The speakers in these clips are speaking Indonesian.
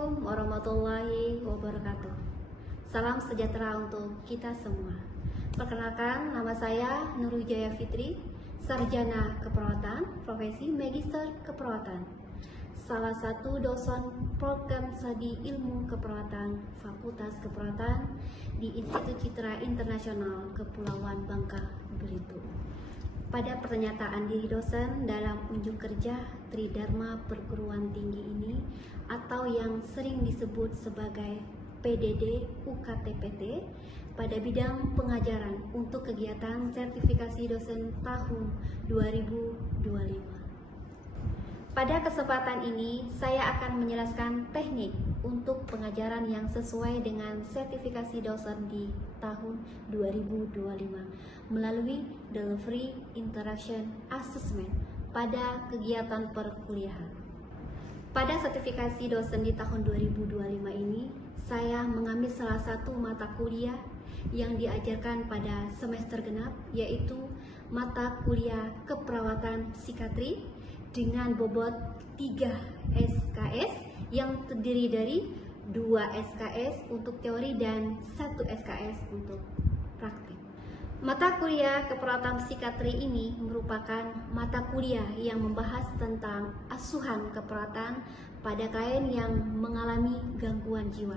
Assalamualaikum warahmatullahi wabarakatuh. Salam sejahtera untuk kita semua. Perkenalkan, nama saya Nurwijaya Fitri, Sarjana Keperawatan, profesi Magister Keperawatan. Salah satu dosen program studi ilmu keperawatan Fakultas Keperawatan di Institut Citra Internasional Kepulauan Bangka Belitung. Pada pernyataan diri dosen dalam unjuk kerja Tridharma Perguruan Tinggi ini atau yang sering disebut sebagai PDD UKTPT pada bidang pengajaran untuk kegiatan sertifikasi dosen tahun 2025. Pada kesempatan ini, saya akan menjelaskan teknik untuk pengajaran yang sesuai dengan sertifikasi dosen di tahun 2025 melalui Delivery Interaction Assessment pada kegiatan perkuliahan. Pada sertifikasi dosen di tahun 2025 ini, saya mengambil salah satu mata kuliah yang diajarkan pada semester genap, yaitu mata kuliah keperawatan psikiatri dengan bobot 3 SKS yang terdiri dari 2 SKS untuk teori dan 1 SKS untuk praktik. Mata kuliah keperawatan psikiatri ini merupakan mata kuliah yang membahas tentang asuhan keperawatan pada klien yang mengalami gangguan jiwa.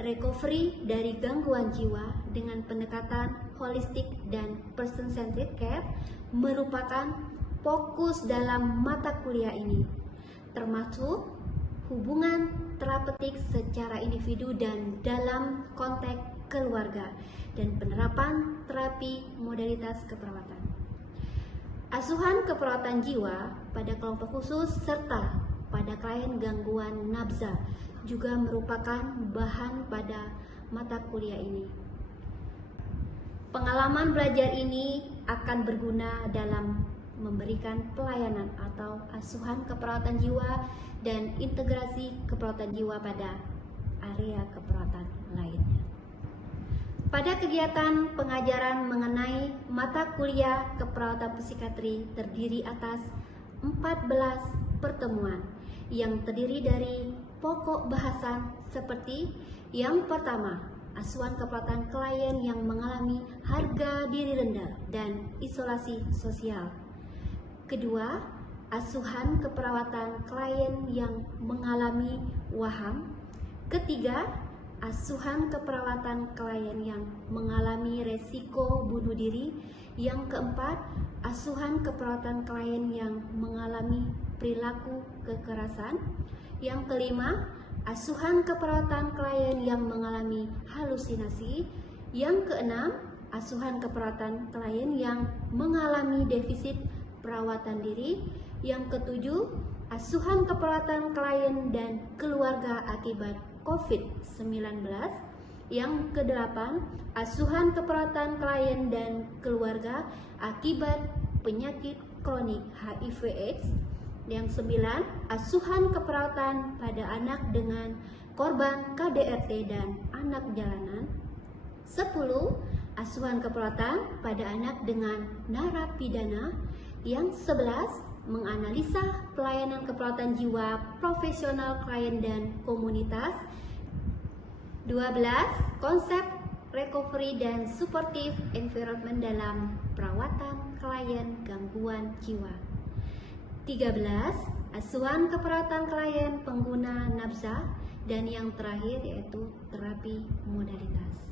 Recovery dari gangguan jiwa dengan pendekatan holistik dan person-centered care merupakan fokus dalam mata kuliah ini, termasuk hubungan terapeutik secara individu dan dalam konteks keluarga dan penerapan terapi modalitas keperawatan. Asuhan keperawatan jiwa pada kelompok khusus serta pada klien gangguan nafsa juga merupakan bahan pada mata kuliah ini. Pengalaman belajar ini akan berguna dalam memberikan pelayanan atau asuhan keperawatan jiwa dan integrasi keperawatan jiwa pada area keperawatan lainnya. Pada kegiatan pengajaran mengenai mata kuliah keperawatan psikiatri terdiri atas 14 pertemuan yang terdiri dari pokok bahasan seperti yang pertama, asuhan keperawatan klien yang mengalami harga diri rendah dan isolasi sosial. Kedua, asuhan keperawatan klien yang mengalami waham. Ketiga, asuhan keperawatan klien yang mengalami resiko bunuh diri. Yang keempat, asuhan keperawatan klien yang mengalami perilaku kekerasan. Yang kelima, asuhan keperawatan klien yang mengalami halusinasi. Yang keenam, asuhan keperawatan klien yang mengalami defisit perawatan diri. Yang ketujuh, asuhan keperawatan klien dan keluarga akibat COVID-19. Yang kedelapan, asuhan keperawatan klien dan keluarga akibat penyakit kronik HIV/AIDS. Yang sembilan, asuhan keperawatan pada anak dengan korban KDRT dan anak jalanan. 10. Asuhan keperawatan pada anak dengan narapidana. Yang 11, menganalisa pelayanan keperawatan jiwa profesional klien dan komunitas. 12, konsep recovery dan supportive environment dalam perawatan klien gangguan jiwa. 13, asuhan keperawatan klien pengguna nafsa. Dan yang terakhir yaitu terapi modalitas.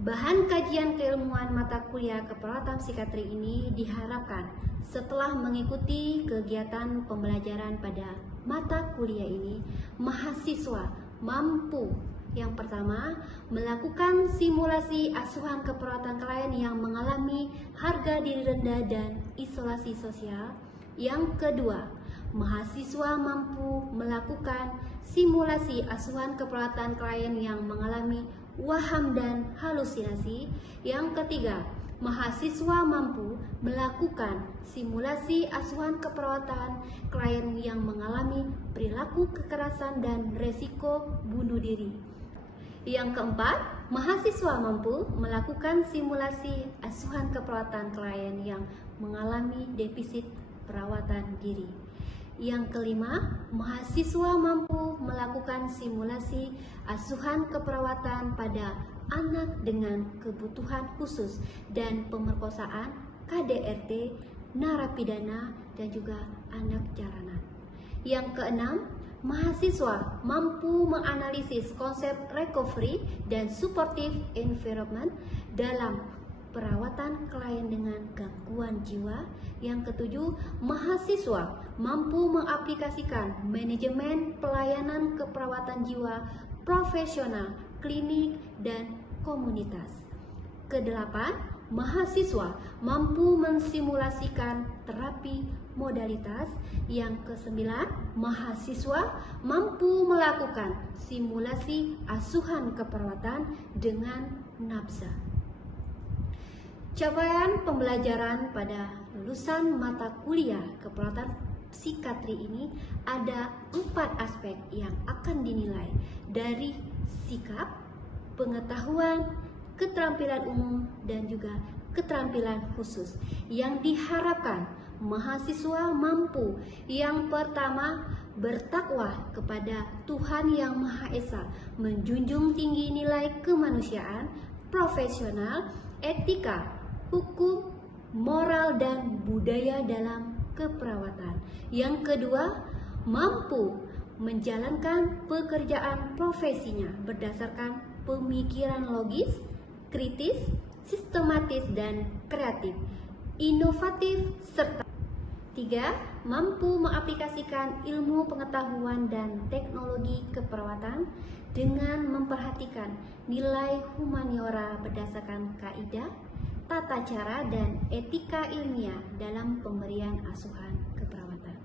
Bahan kajian keilmuan mata kuliah keperawatan psikiatri ini diharapkan setelah mengikuti kegiatan pembelajaran pada mata kuliah ini, mahasiswa mampu yang pertama, melakukan simulasi asuhan keperawatan klien yang mengalami harga diri rendah dan isolasi sosial. Yang kedua, mahasiswa mampu melakukan simulasi asuhan keperawatan klien yang mengalami waham dan halusinasi. Yang ketiga, mahasiswa mampu melakukan simulasi asuhan keperawatan klien yang mengalami perilaku kekerasan dan resiko bunuh diri. Yang keempat, mahasiswa mampu melakukan simulasi asuhan keperawatan klien yang mengalami defisit perawatan diri. Yang kelima, mahasiswa mampu melakukan simulasi asuhan keperawatan pada anak dengan kebutuhan khusus dan pemerkosaan, KDRT, narapidana, dan juga anak jalanan. Yang keenam, mahasiswa mampu menganalisis konsep recovery dan supportive environment dalam perawatan klien dengan gangguan jiwa. Yang ketujuh, mahasiswa mampu mengaplikasikan manajemen pelayanan keperawatan jiwa profesional, klinik, dan komunitas. Kedelapan, mahasiswa mampu mensimulasikan terapi modalitas. Yang kesembilan, mahasiswa mampu melakukan simulasi asuhan keperawatan dengan nafsa. Capaian pembelajaran pada lulusan mata kuliah keperawatan psikiatri ini ada 4 aspek yang akan dinilai, dari sikap, pengetahuan, keterampilan umum, dan juga keterampilan khusus yang diharapkan mahasiswa mampu. Yang pertama, bertakwa kepada Tuhan Yang Maha Esa, menjunjung tinggi nilai kemanusiaan, profesional, etika, hukum, moral, dan budaya dalam keperawatan. Yang kedua, mampu menjalankan pekerjaan profesinya berdasarkan pemikiran logis, kritis, sistematis, dan kreatif, inovatif, serta tiga, mampu mengaplikasikan ilmu pengetahuan dan teknologi keperawatan dengan memperhatikan nilai humaniora berdasarkan kaidah, tata cara, dan etika ilmiah dalam pemberian asuhan keperawatan.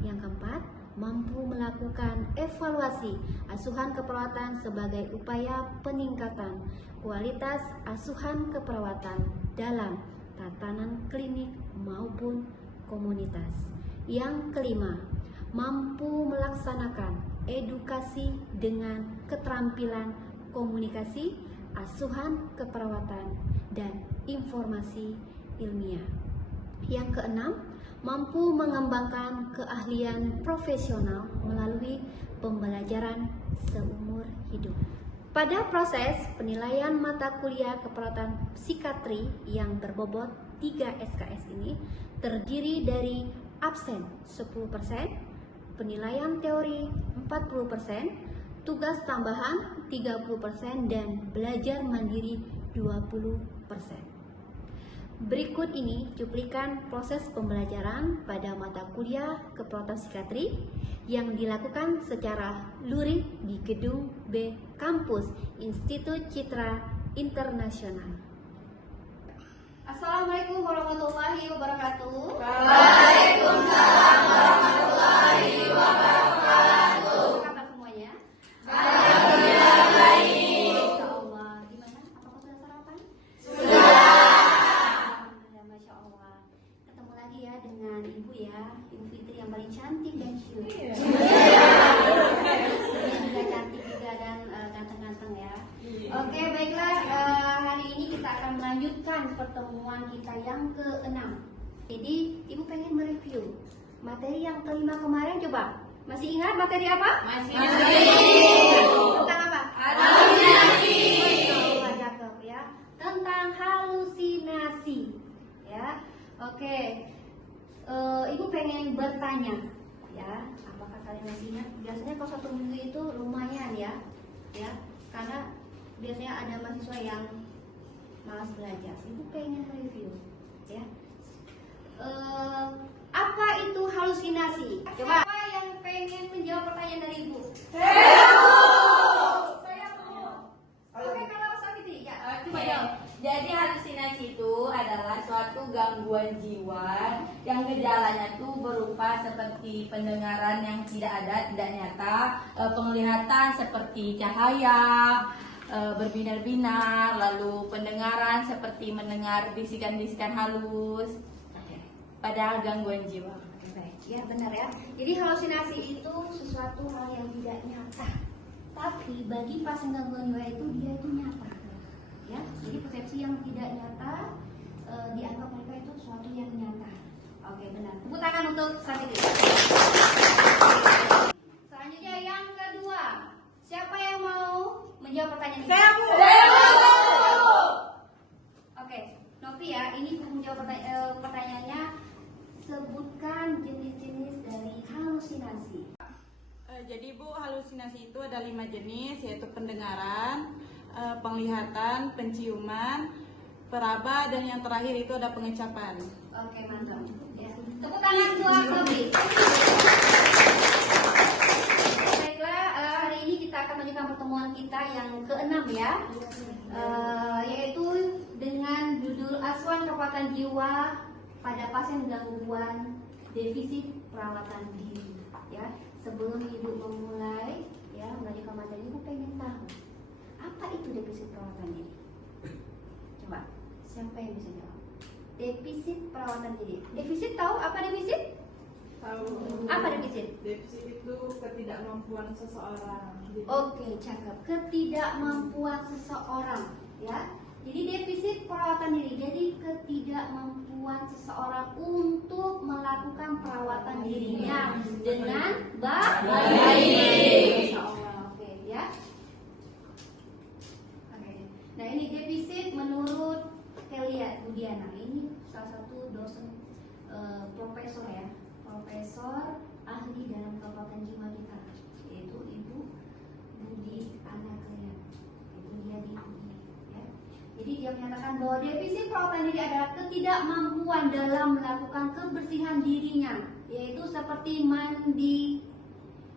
Yang keempat, mampu melakukan evaluasi asuhan keperawatan sebagai upaya peningkatan kualitas asuhan keperawatan dalam tatanan klinik maupun komunitas. Yang kelima, mampu melaksanakan edukasi dengan keterampilan komunikasi, asuhan keperawatan, dan informasi ilmiah. Yang keenam, mampu mengembangkan keahlian profesional melalui pembelajaran seumur hidup. Pada proses penilaian mata kuliah keperawatan psikiatri yang berbobot 3 SKS ini terdiri dari absen 10%, penilaian teori 40%, tugas tambahan 30%, dan belajar mandiri 20%. Berikut ini cuplikan proses pembelajaran pada mata kuliah keperawatan psikiatri yang dilakukan secara luring di Gedung B Kampus Institut Citra Internasional. Assalamualaikum warahmatullahi wabarakatuh. Waalaikumsalam warahmatullahi wabarakatuh. Apa kabar semuanya? Alhamdulillah baik. Insyaallah. Gimana? Apakah sudah sarapan? Alhamdulillah, Masya Allah. Ketemu lagi ya dengan Ibu ya, Ibu Fitri yang paling cantik dan cute. Juga cantik juga dan ganteng-ganteng ya. Oke, baiklah, hari ini kita akan melanjutkan pertemuan kita yang ke-6. Jadi, Ibu pengen mereview materi yang kelima kemarin, coba. Masih ingat materi apa? Masih. Tentang apa? Halusinasi. Oh, cakep ya. Tentang halusinasi. Ya. Oke. Ibu pengen bertanya ya, apakah kalian masih ingat? Biasanya kalau 1 minggu itu lumayan ya. Ya, karena biasanya ada mahasiswa yang malas belajar. Ibu pengen review ya. Apa itu halusinasi? Coba. Siapa yang pengen menjawab pertanyaan dari Ibu? Saya mau. Oke, kalau Sakiti ya. Coba jawab. Jadi halusinasi itu adalah suatu gangguan jiwa yang gejalanya tuh berupa seperti pendengaran yang tidak ada, tidak nyata, penglihatan seperti cahaya, berbinar-binar, lalu pendengaran seperti mendengar bisikan-bisikan halus. Padahal gangguan jiwa. Baik, ya benar ya. Jadi halusinasi itu sesuatu hal yang tidak nyata. Tapi bagi pasien gangguan jiwa itu dia itu nyata. Ya, jadi persepsi yang tidak nyata dianggap mereka itu sesuatu yang nyata. Oke, benar. Tepuk tangan untuk Sakiti. Selanjutnya yang Yang kedua, siapa yang mau menjawab pertanyaan ini? Saya, Bu. Oke, Novi ya, ini menjawab pertanyaannya. Sebutkan jenis-jenis dari halusinasi. Jadi Bu, halusinasi itu ada 5 jenis, yaitu pendengaran, penglihatan, penciuman, peraba, dan yang terakhir itu ada pengecapan. Oke, mantap. Ya. Tepuk tangan buat Novi. Baiklah, hari ini kita akan melanjutkan pertemuan kita yang ke-6 ya, yaitu dengan judul Asuhan Kekuatan Jiwa pada Pasien Gangguan Defisit Perawatan Diri. Ya, sebelum Ibu memulai ya melanjutkan materi, Ibu pengen tahu apa itu defisit perawatan diri. Coba, siapa yang bisa jawab? Defisit perawatan diri. Defisit tahu apa defisit? Tahu. Apa defisit? Defisit itu ketidakmampuan seseorang. Oke, cakep. Ketidakmampuan seseorang, ya. Jadi defisit perawatan diri. Jadi ketidakmampuan seseorang untuk melakukan perawatan dirinya dengan baik. Insya Allah, oke, ya. Oke. Nah, ini defisit menurut Telia Budiana. Ini salah satu dosen profesor ya, profesor ahli dalam kekuatan jiwa kita, yaitu Ibu Budi Anaklian. Itu dia di UIN, ya. Jadi dia menyatakan bahwa defisit perawatan diri adalah ketidakmampuan dalam melakukan kebersihan dirinya, yaitu seperti mandi,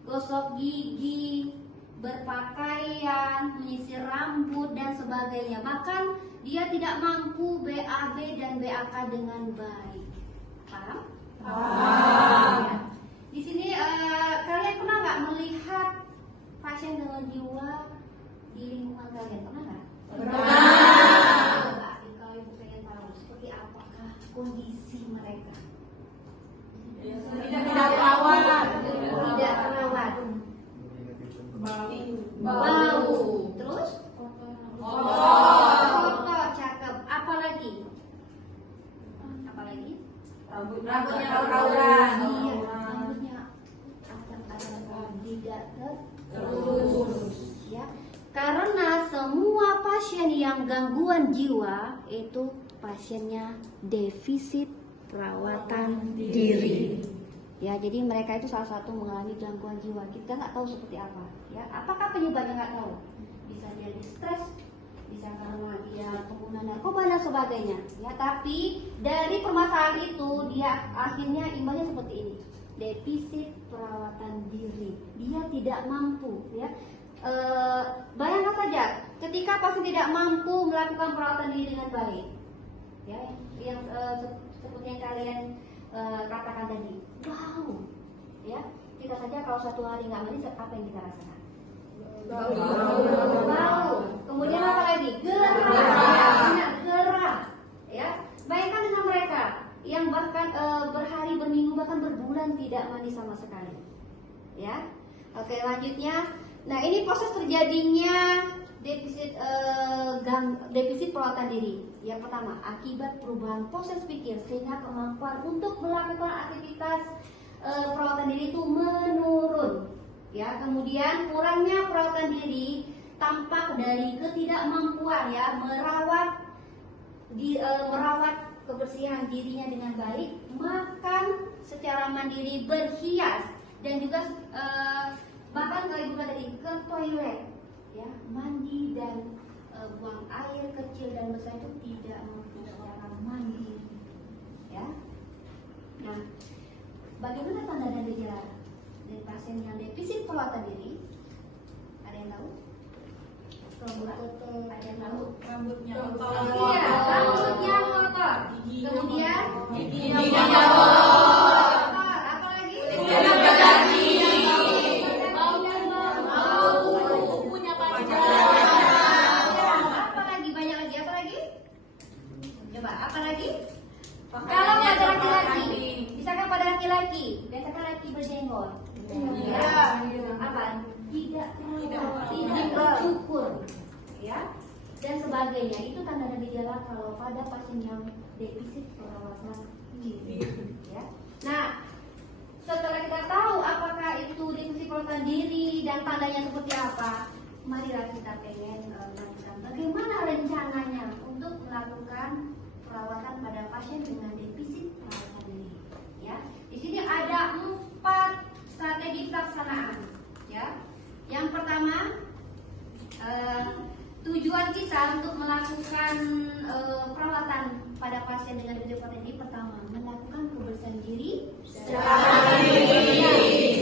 gosok gigi, berpakaian, menyisir rambut dan sebagainya. Bahkan dia tidak mampu BAB dan BAK dengan baik. Paham? Ya. Di sini kalian pernah nggak melihat pasien gangguan jiwa di lingkungan kalian? Pernah nggak? Coba, kalau ibu pengen tahu seperti apakah kondisi mereka? Tidak terawat. Tidak terawat. Bau. Terus? Kotor, cakep. Apa lagi? Apa lagi? Rambutnya rauran. Iya, rambutnya tidak terurus. Ya, karena semua pasien yang gangguan jiwa itu pasiennya defisit perawatan diri. Ya, jadi mereka itu salah satu mengalami gangguan jiwa. Kita nggak tahu seperti apa. Ya, apakah penyebabnya nggak tahu? Bisa jadi stres, bisa karena dia pengguna narkoba dan sebagainya. Ya, tapi dari permasalahan itu dia akhirnya imbasnya seperti ini. Defisit perawatan diri. Dia tidak mampu. Ya, bayangkan saja, ketika pasien tidak mampu melakukan perawatan diri dengan baik. Ya, yang seperti yang kalian katakan tadi, wow, ya, kita saja kalau satu hari nggak mandi, apa yang kita rasakan? Bau. Kemudian apa lagi? Gerah. Ya, benar, gerah. Ya, bayangkan dengan mereka yang bahkan berhari, berminggu, bahkan berbulan tidak mandi sama sekali. Ya, oke, lanjutnya. Nah, ini proses terjadinya defisit perawatan diri. Yang pertama, akibat perubahan proses pikir sehingga kemampuan untuk melakukan aktivitas perawatan diri itu menurun. Ya, kemudian kurangnya perawatan diri tampak dari ketidakmampuan ya merawat kebersihan dirinya dengan baik, makan secara mandiri, berhias, dan juga bahkan kalau ibu tadi ke toilet, ya, mandi dan buang air kecil dan besar itu tidak mampu secara mandiri, ya. Nah, bagaimana tanda dan gejala dari pasien yang defisit perawatan diri? Ada yang tahu? Ada yang tahu? Rambutnya Iya, rambutnya kotor. Kemudian Giginya kotor. Apa lagi? punya panjang. Apa lagi? Banyak lagi. Apa lagi? Coba, apa lagi? Kalau pada laki-laki, misalkan pada laki-laki, biasakan laki berjenggot. Ya. Apa? Tidak tercukur, ya, dan sebagainya. Itu tanda dan gejala kalau pada pasien yang defisit perawatan diri. Ya. Nah, setelah kita tahu apakah itu definisi perawatan diri dan tandanya seperti apa, marilah kita pengen melakukan bagaimana rencananya untuk melakukan perawatan pada pasien dengan defisit perawatan diri. Ya, di sini ada 4 strategi pelaksanaan. Ya, yang pertama, tujuan kita untuk melakukan perawatan pada pasien dengan defisit perawatan diri, pertama melakukan kebersihan diri.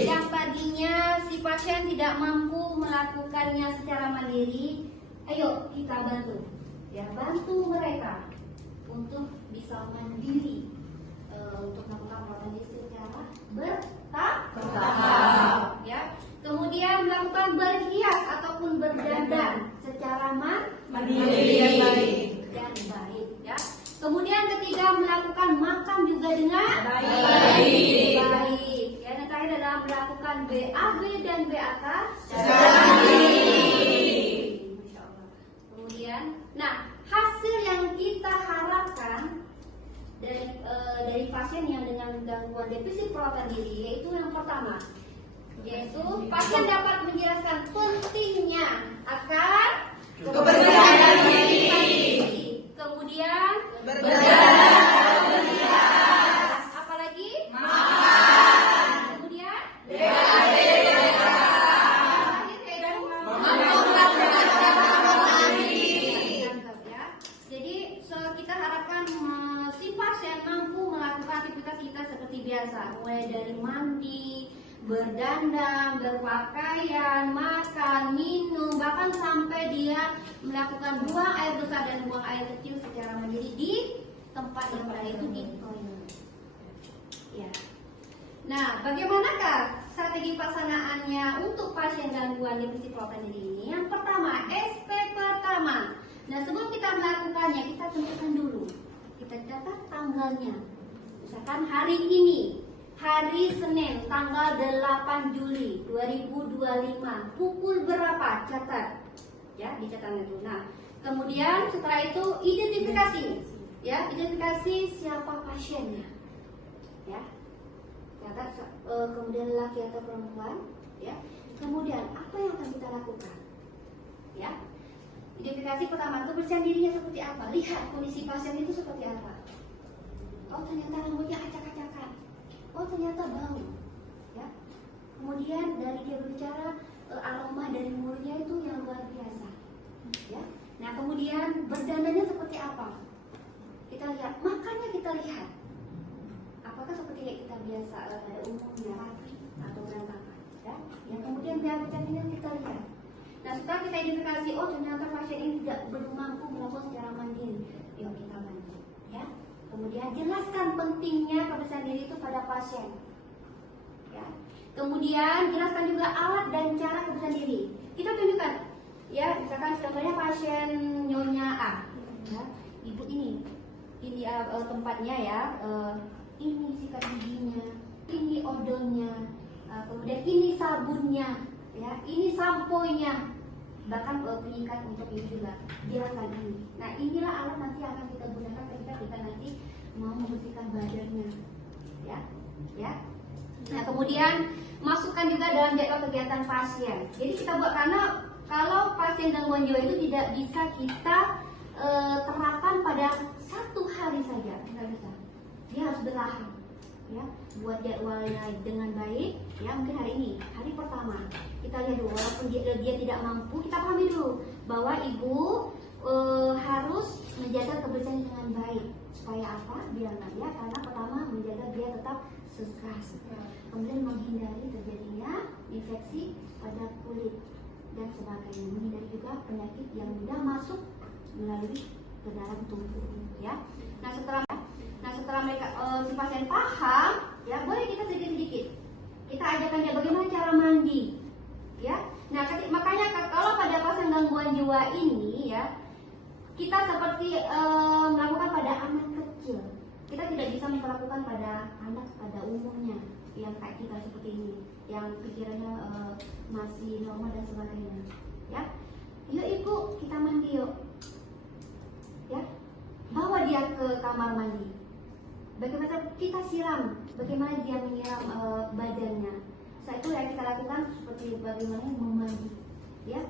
Yang tadinya si pasien tidak mampu melakukannya secara mandiri, ayo kita bantu, ya bantu mereka untuk bisa mandiri untuk melakukan perawatan diri secara bertahap, ya. Kemudian melakukan berhias ataupun berdandan secara mandiri dan baik, ya. Kemudian ketiga, melakukan makan juga dengan baik. Ya, yang terakhir adalah melakukan BAB dan BAK secara mandiri. Masya Allah. Kemudian, nah hasil yang kita harapkan dari pasien yang dengan gangguan defisit perawatan diri yaitu yang pertama, yaitu pasien dapat menjelaskan pentingnya akan kebersihan diri. Kemudian berdandan, apalagi makan. Kemudian jadi kita harapkan si pasien mampu melakukan aktivitas kita seperti biasa, mulai dari mandi, berdandan, berpakaian, makan, minum, bahkan sampai dia melakukan buang air besar dan buang air kecil secara mandiri di tempat yang berada itu di toilet. Ya. Nah, bagaimanakah strategi pelaksanaannya untuk pasien gangguan defisit perawatan diri ini? Yang pertama, SP pertama. Nah, sebelum kita melakukannya, kita tentukan dulu. Kita catat tanggalnya. Misalkan hari ini, hari Senin, tanggal 8 Juli 2025, pukul berapa? Catat. Ya, dicatat itu. Nah, kemudian setelah itu identifikasi. Ya, identifikasi siapa pasiennya. Ya. Catat kemudian laki atau perempuan, ya. Kemudian apa yang akan kita lakukan? Ya. Identifikasi pertama, kebersihan dirinya seperti apa? Lihat kondisi pasien itu seperti apa. Oh, ternyata rambutnya acak-acakan. Oh, ternyata bau. Ya. Kemudian dari dia berbicara, aroma dari mulutnya itu yang luar biasa. Ya. Nah, kemudian berdandannya seperti apa? Kita lihat, makannya kita lihat. Apakah seperti yang kita biasa pada umumnya rapi atau berantakan? Ya. Yang kemudian biar cantiknya kita lihat. Nah, setelah kita identifikasi, oh ternyata pasien ini belum mampu melakukan secara mandiri, yuk kita bantu. Ya. Kemudian jelaskan pentingnya kebersihan diri itu pada pasien. Ya. Kemudian jelaskan juga alat dan cara kebersihan diri. Kita tunjukkan, ya, misalkan contohnya pasien Nyonya A, ya, ibu ini tempatnya ya, ini sikat giginya, ini odolnya, kemudian ini sabunnya, ya, ini sampo-nya, bahkan penyikat untuk ini juga jelaskan ini. Nah, inilah alat nanti yang akan kita gunakan ketika kita nanti mau membersihkan badannya, ya, ya. Nah, kemudian masukkan juga dalam jadwal kegiatan pasien. Jadi kita buat, karena kalau pasien gangguan jiwa itu tidak bisa kita terapkan pada satu hari saja, nggak bisa. Dia harus bertahap, ya, buat jadwalnya dengan baik. Ya, mungkin hari ini, hari pertama kita lihat dulu, walaupun dia tidak mampu, kita pahami dulu bahwa ibu harus menjaga kebersihan dengan baik. Supaya apa? Biar ya, karena pertama menjaga dia tetap segar, kemudian menghindari terjadinya infeksi pada kulit dan sebagainya, menghindari juga penyakit yang mudah masuk melalui ke dalam tubuh, ya. Nah, setelah mereka si pasien paham, ya, boleh kita sedikit-sedikit kita ajarkan dia bagaimana cara mandi, ya. Nah, makanya kalau pada pasien gangguan jiwa ini, ya, kita seperti melakukan pada anak kecil. Kita tidak bisa memperlakukan pada anak pada umumnya yang kayak kita seperti ini, yang pikirannya masih normal dan sebagainya, ya. Yuk ibu, kita mandi yuk, ya. Bawa dia ke kamar mandi, bagaimana kita siram, bagaimana dia menyiram badannya. Setelah itu yang kita lakukan seperti bagaimana memandi, ya,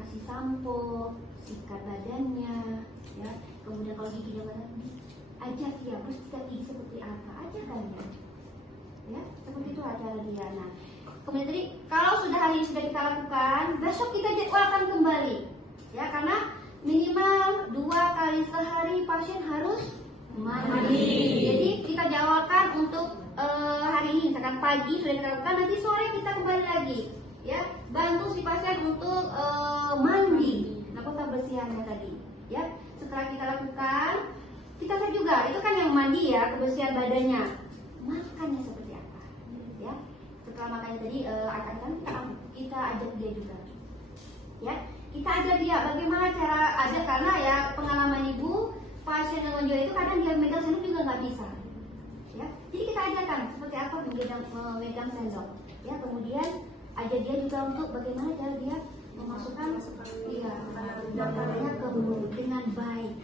kasih sampo, sikat badannya, ya. Kemudian kalau giginya mana, ajak dia bersikat gigi seperti apa, ajarkan dia, ya, seperti itu acara dia. Nah, kemudian tadi kalau sudah hari ini sudah kita lakukan, besok kita jadwalkan kembali, ya, karena minimal 2 kali sehari pasien harus mandi. Jadi kita jadwalkan untuk hari ini, misalkan pagi sudah kita lakukan, nanti sore kita kembali lagi, ya, bantu si pasien untuk mandi, lakukan bersihannya tadi, ya. Setelah kita lakukan, kita lihat juga itu kan yang mandi ya, kebersihan badannya, makannya seperti apa, ya. Setelah makannya tadi akan kita ajak dia juga, ya, kita ajak dia bagaimana cara ajak, karena ya pengalaman ibu pasien yang menjual itu kadang dia megang sendok juga nggak bisa, ya. Jadi kita ajarkan seperti apa memegang sendok, ya. Kemudian ajak dia juga untuk bagaimana cara dia memasukkan makanannya ke mulut dengan baik,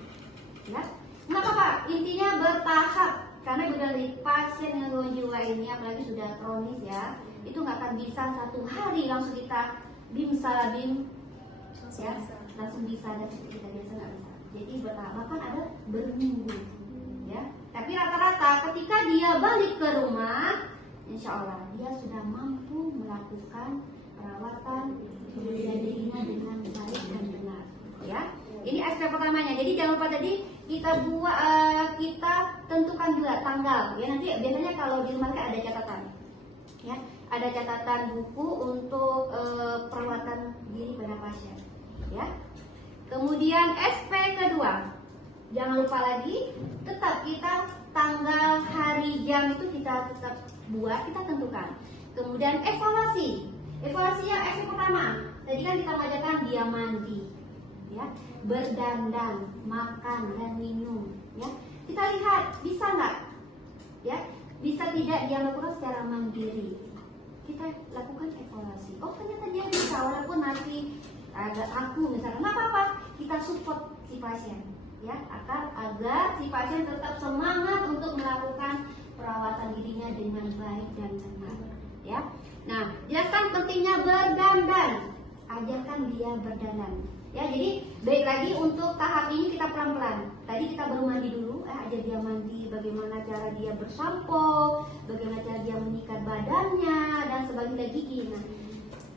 ya. Nggak apa-apa, intinya bertahap, karena dari pasien yang gangguan jiwa ini apalagi sudah kronis, ya, itu nggak akan bisa satu hari langsung kita bim salabim, ya, langsung bisa dan seperti kita biasa nggak bisa. Jadi bertahap, bahkan ada berminggu, ya. Tapi rata-rata ketika dia balik ke rumah, insya Allah dia sudah mampu melakukan perawatan kebersihan dirinya dengan baik dan benar, ya. Ini aspek pertamanya. Jadi jangan lupa tadi kita tentukan juga tanggal, ya. Nanti biasanya kalau di rumah ada catatan, ya, ada catatan buku untuk perawatan diri pada pasien, ya. Kemudian SP kedua, jangan lupa lagi tetap kita tanggal, hari, jam itu kita tetap buat, kita tentukan. Kemudian evaluasi yang SP pertama, tadi kan kita mengajarkan dia mandi, ya, berdandan, makan dan minum, ya. Kita lihat bisa nggak, ya, bisa tidak dia lakukan secara mandiri. Kita lakukan evaluasi. Oh ternyata dia bisa, walaupun nanti agak kaku misalnya, nggak apa-apa, kita support si pasien, ya, agar si pasien tetap semangat untuk melakukan perawatan dirinya dengan baik dan benar, ya. Nah, jelaskan pentingnya berdandan, ajarkan dia berdandan, ya. Jadi baik lagi untuk tahap ini kita pelan-pelan. Tadi kita baru mandi dulu, ajar dia mandi, bagaimana cara dia bersampo, bagaimana cara dia menyikat badannya dan sebagainya, gigi. Nah,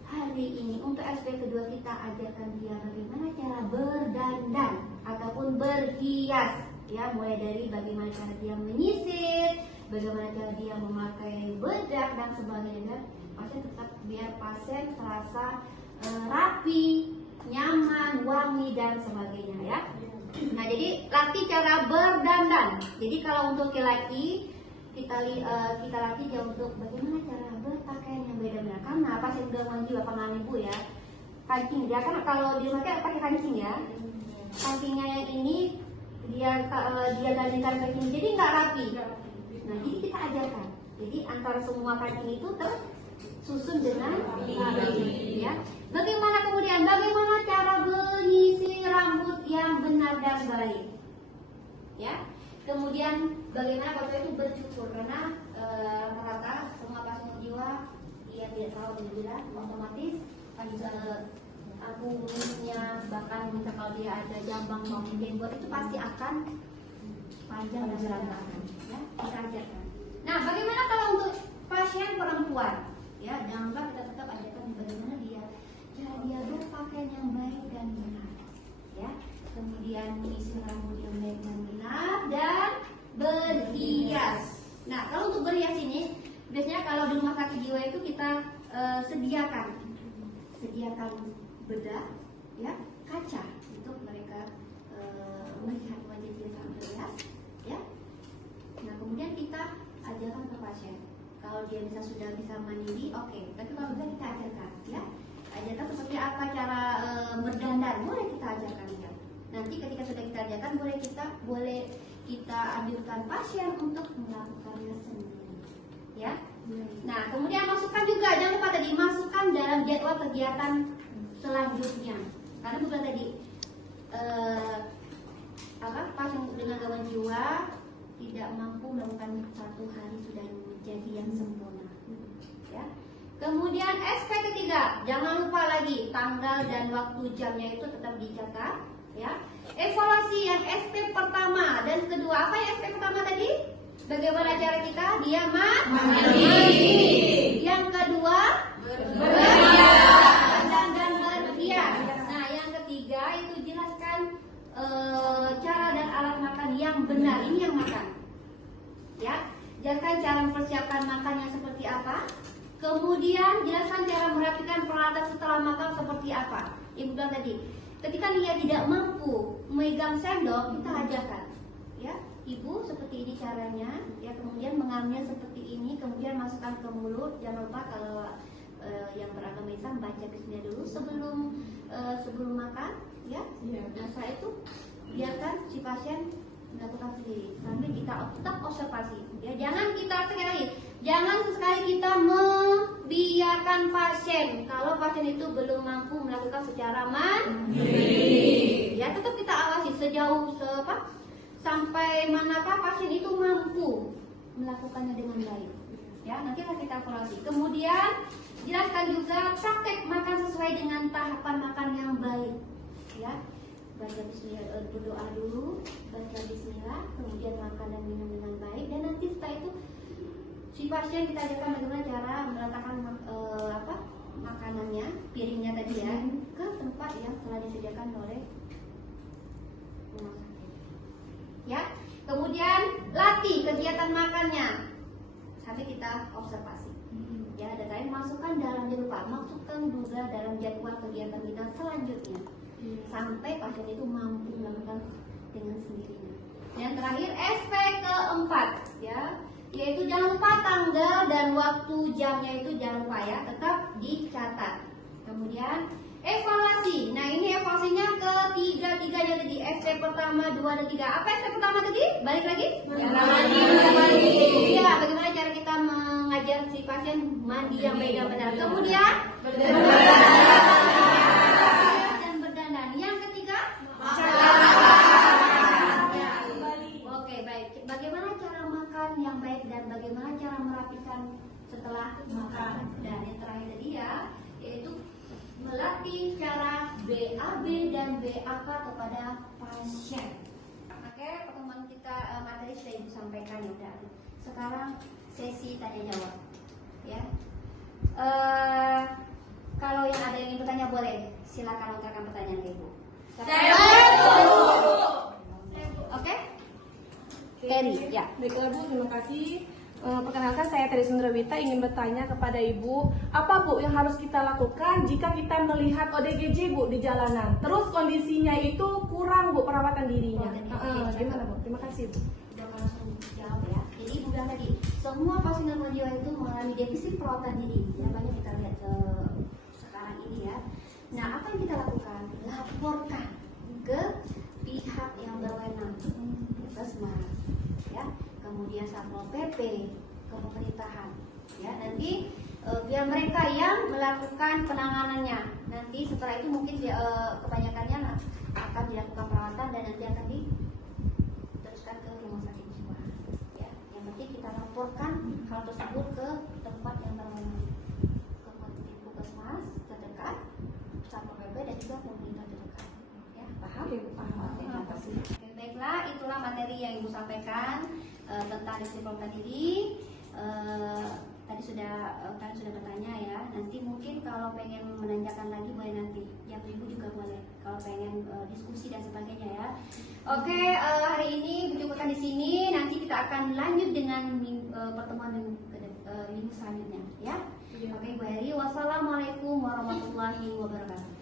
hari ini untuk SP kedua kita ajarkan dia bagaimana cara berdandan ataupun berhias, ya, mulai dari bagaimana cara dia menyisir, bagaimana cara dia memakai bedak dan sebagainya. Pasien tetap biar pasien terasa rapi, nyaman, wangi dan sebagainya, ya. Nah, jadi latih cara berdandan. Jadi kalau untuk laki-laki kita latih dia untuk bagaimana cara berpakaian yang beda-beda. Karena pasien gangguan jiwa pengalaman ibu, ya, kancing dia kan kalau di rumah pakai kancing, ya. Kancingnya yang ini dia gantikan kancing, jadi nggak rapi. Nah, jadi kita ajarkan. Jadi antara semua kancing itu tersusun dengan rapi, ya. Bagaimana cara menyisir rambut yang benar dan baik, ya. Kemudian bagaimana bapak itu bercukur, karena rata-rata semua pasien jiwa dia tidak tahu bila otomatis kulitnya, bahkan misal kalau dia ada jambang maupun jenggot itu pasti akan panjang dan berantakan, ya. Kita ajarkan. Nah, bagaimana kalau untuk pasien perempuan, ya, jangan lupa kita tetap ajarkan bagaimana cara dia berpakaian yang baik dan benar, ya. Kemudian menyisir rambut yang baik dan benar dan berhias. Nah, kalau untuk berhias ini biasanya kalau di rumah sakit jiwa itu kita sediakan bedak, ya, kaca untuk mereka melihat wajah dia saat berhias, ya. Nah, kemudian kita ajarkan ke pasien. Kalau dia sudah bisa mandiri, oke. Tapi kalau bisa kita ajarkan, ya. Ajarkan seperti apa cara berdandan, boleh kita ajarkan, ya. Nanti ketika sudah kita ajarkan, boleh kita anjurkan pasien untuk melakukannya sendiri, ya. Nah, kemudian masukkan juga, jangan lupa tadi masukkan dalam jadwal kegiatan selanjutnya. Karena bukan tadi pasien dengan gangguan jiwa tidak mampu melakukan 1 hari sudah menjadi yang sempurna. Ya. Kemudian aspek ketiga, jangan lupa lagi tanggal dan waktu jamnya itu tetap dicatat. Ya. Evaluasi yang aspek pertama dan kedua, apa yang aspek pertama tadi? Bagaimana cara kita? Dia mandi. Yang kedua, dan berdiam. Nah, yang ketiga itu jelaskan cara dan alat makan yang benar. Ini yang makan. Ya, jelaskan cara mempersiapkan makannya seperti apa. Kemudian jelaskan cara merapikan peralatan setelah makan seperti apa. Ibu bilang tadi, ketika dia tidak mampu memegang sendok, kita ajarkan. Ya, ibu seperti ini caranya. Ya, kemudian mengambil seperti ini, kemudian masukkan ke mulut. Jangan lupa kalau yang beragama Islam baca bismillah dulu sebelum makan. Ya, nah setelah itu biarkan si pasien melakukan sendiri sambil kita tetap observasi. Ya, jangan kita sesekali kita membiarkan pasien kalau pasien itu belum mampu melakukan secara mandiri. Ya, tetap kita awasi sejauh sampai manakah pasien itu mampu melakukannya dengan baik. Ya, nanti akan kita evaluasi. Kemudian jelaskan juga praktek makan sesuai dengan tahapan makan yang baik. Ya, baca bismillah, berdoa dulu, baca bismillah, kemudian makan dan minum dengan baik, dan nanti setelah itu si pasien kita ajarkan bagaimana cara meletakkan makanannya, piringnya tadi ya, ke tempat yang telah disediakan oleh rumah sakit. Ya, kemudian latih kegiatan makannya sampai kita observasi. Ya, dan lain masukkan dalam jadwal kegiatan kita selanjutnya. Sampai pasien itu mampu melakukan dengan sendirinya. Yang terakhir aspek keempat, ya, yaitu jangan lupa tanggal dan waktu jamnya itu jangan lupa ya, tetap dicatat. Kemudian evaluasi. Nah, ini evaluasinya ketiga-tiganya tadi. aspek pertama, 2 dan 3. Apa aspek pertama tadi? Balik lagi? Mandi. Iya, bagaimana cara kita mengajar si pasien mandi yang baik dan benar. Kemudian yang ketiga, oke, baik. Bagaimana cara makan yang baik dan bagaimana cara merapikan setelah makan. Dan yang terakhir tadi ya, yaitu melatih cara BAB dan BAK kepada pasien. Oke, pertemuan kita materi sudah Ibu sampaikan ya udah. Sekarang sesi tanya jawab. Ya. Kalau yang ada yang ingin bertanya boleh. Silakan lontarkan pertanyaan ke Ibu. Oke? Eri, ya. Baiklah Bu, terima kasih. Perkenalkan saya Teri Sundrawita ingin bertanya kepada Ibu, apa Bu yang harus kita lakukan jika kita melihat ODGJ Bu di jalanan? Terus kondisinya itu kurang Bu perawatan dirinya. Gimana Bu? Terima kasih Bu. Udah langsung jawab ya. Jadi Ibu bilang tadi, semua pasien gangguan jiwa itu mengalami defisit perawatan diri. Ya, banyak kita lihat sekarang ini ya. Nah, apa yang kita lakukan? Laporkan ke pihak yang berwenang, Puskesmas, ya, kemudian Satpol PP, ke pemerintahan, ya. Nanti biar mereka yang melakukan penanganannya. Nanti setelah itu mungkin kebanyakannya akan dilakukan perawatan dan nanti akan diteruskan ke rumah sakit jiwa. Ya, yang penting kita laporkan hal tersebut ke tempat yang berwenang, ke Puskesmas terdekat, Satpol PP dan juga pemerintah terdekat. Ya, paham? Oke, paham. Terima kasih. Oke, baiklah, itulah materi yang Ibu sampaikan tentang disiplin diri. Tadi kalian sudah bertanya ya. Nanti mungkin kalau pengen menanyakan lagi boleh nanti. Yang Ibu juga boleh. Kalau pengen diskusi dan sebagainya ya. Oke, hari ini cukupkan di sini. Nanti kita akan lanjut dengan pertemuan minggu selanjutnya ya. Oke, Ibu Heri. Wassalamualaikum warahmatullahi wabarakatuh.